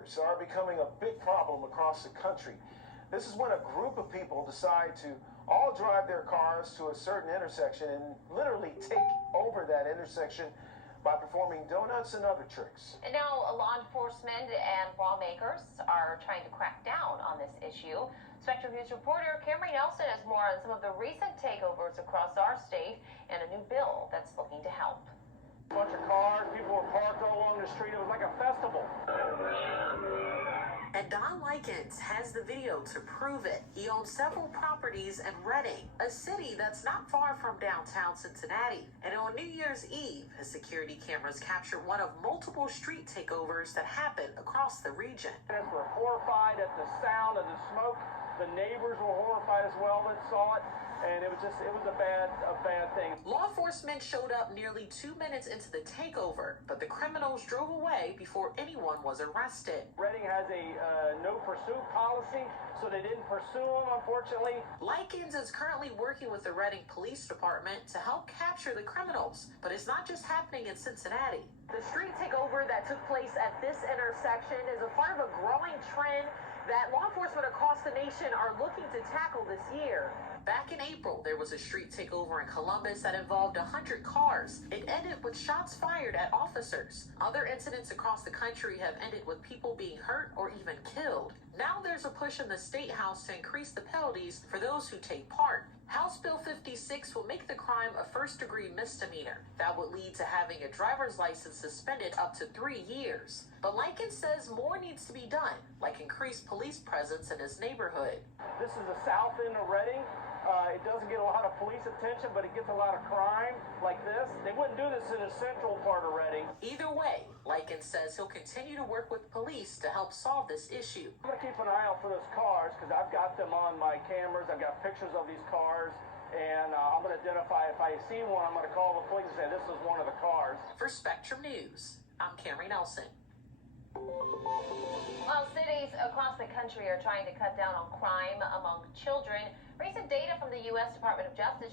Are becoming a big problem across the country. This is when a group of people decide to all drive their cars to a certain intersection and literally take over that intersection by performing donuts and other tricks. And now law enforcement and lawmakers are trying to crack down on this issue. Spectrum News reporter Camri Nelson has more on some of the recent takeovers across our state and a new bill that's looking to help. A bunch of cars, people were parked all along the street. It was like a festival. And Don Likens has the video to prove it. He owns several properties in Reading, a city that's not far from downtown Cincinnati. And on New Year's Eve, his security cameras captured one of multiple street takeovers that happened across the region. Residents were horrified at the sound of the smoke. The neighbors were horrified as well that saw it. And it was a bad thing. Law enforcement showed up nearly 2 minutes into the takeover, but the criminals drove away before anyone was arrested. Reading has a no pursuit policy, so they didn't pursue them, unfortunately. Likens is currently working with the Reading Police Department to help capture the criminals, but it's not just happening in Cincinnati. The street takeover that took place at this intersection is a part of a growing trend that law enforcement across the nation are looking to tackle this year. Back in April, there was a street takeover in Columbus that involved 100 cars. It ended with shots fired at officers. Other incidents across the country have ended with people being hurt or even killed. Now there's a push in the State House to increase the penalties for those who take part. House Bill 56 will make the crime a first-degree misdemeanor. That would lead to having a driver's license suspended up to 3 years. But Likens says more needs to be done, like increased police presence in his neighborhood. This is the south end of Reading. It doesn't get a lot of police attention, but it gets a lot of crime like this. They wouldn't do this in the central part of Reading. Either way, Likens says he'll continue to work with police to help solve this issue. I'm going to keep an eye out for those cars because I've got them on my cameras. I've got pictures of these cars, and I'm going to identify. If I see one, I'm going to call the police and say this is one of the cars. For Spectrum News, I'm Camri Nelson. Well, cities across the country are trying to cut down on crime among children. Recent data from the U.S. Department of Justice